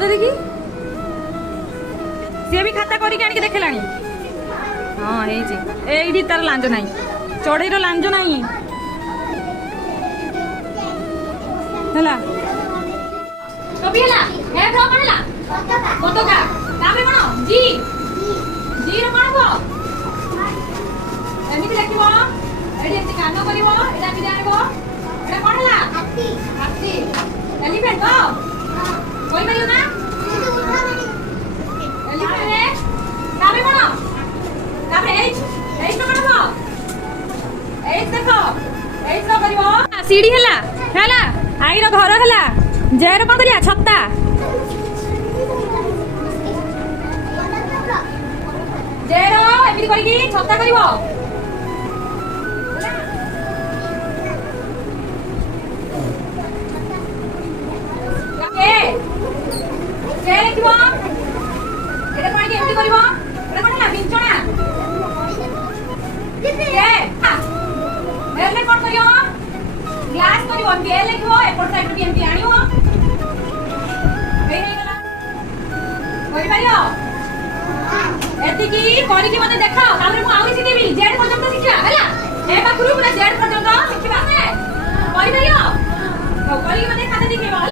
तो देखी सी भी खाता करिक आनिक देखलानी हाँ ये तार लांज ना चढ़ईर लांज ना ହେଲା ଟୋପି ହେଲା ଏ ଫ୍ର କଣ ହେଲା ପତାକା ତାପରେ କଣ ଜି ଜି ର କଣ ହବ ଏମିତି ଲେଖିବ ଏଠି ଏମିତି କାନ କରିବ ଏଟା ଏମିତି ଆଣିବ ଏଟା କଣ ହେଲା ହାତୀ ହାତୀ ଏଲିଫେଣ୍ଟ କହି ପାରିବ ନା ଏଲିଫେଣ୍ଟ ତାପରେ କଣ ତାପରେ ଏଚ ଏଚ ର କଣ ହବ ଏଚ ଦେଖ ଏଚ ର କରିବ ସିଡି ହେଲା ହେଲା आई रो घर हला जेर कौन करिया छत्ता जेर एमिति करिकी छत्ता करिवो के के लिखिवो एटा करिकी एमिति करिवो एटा कोन हला बिंचणा के एले कोन करियो ग्लास करिवो के लिखिवो एपट साइड भी एमपी आनिवो हेई गला करि पारियो एति की करि की मते देखा तारे मु आउ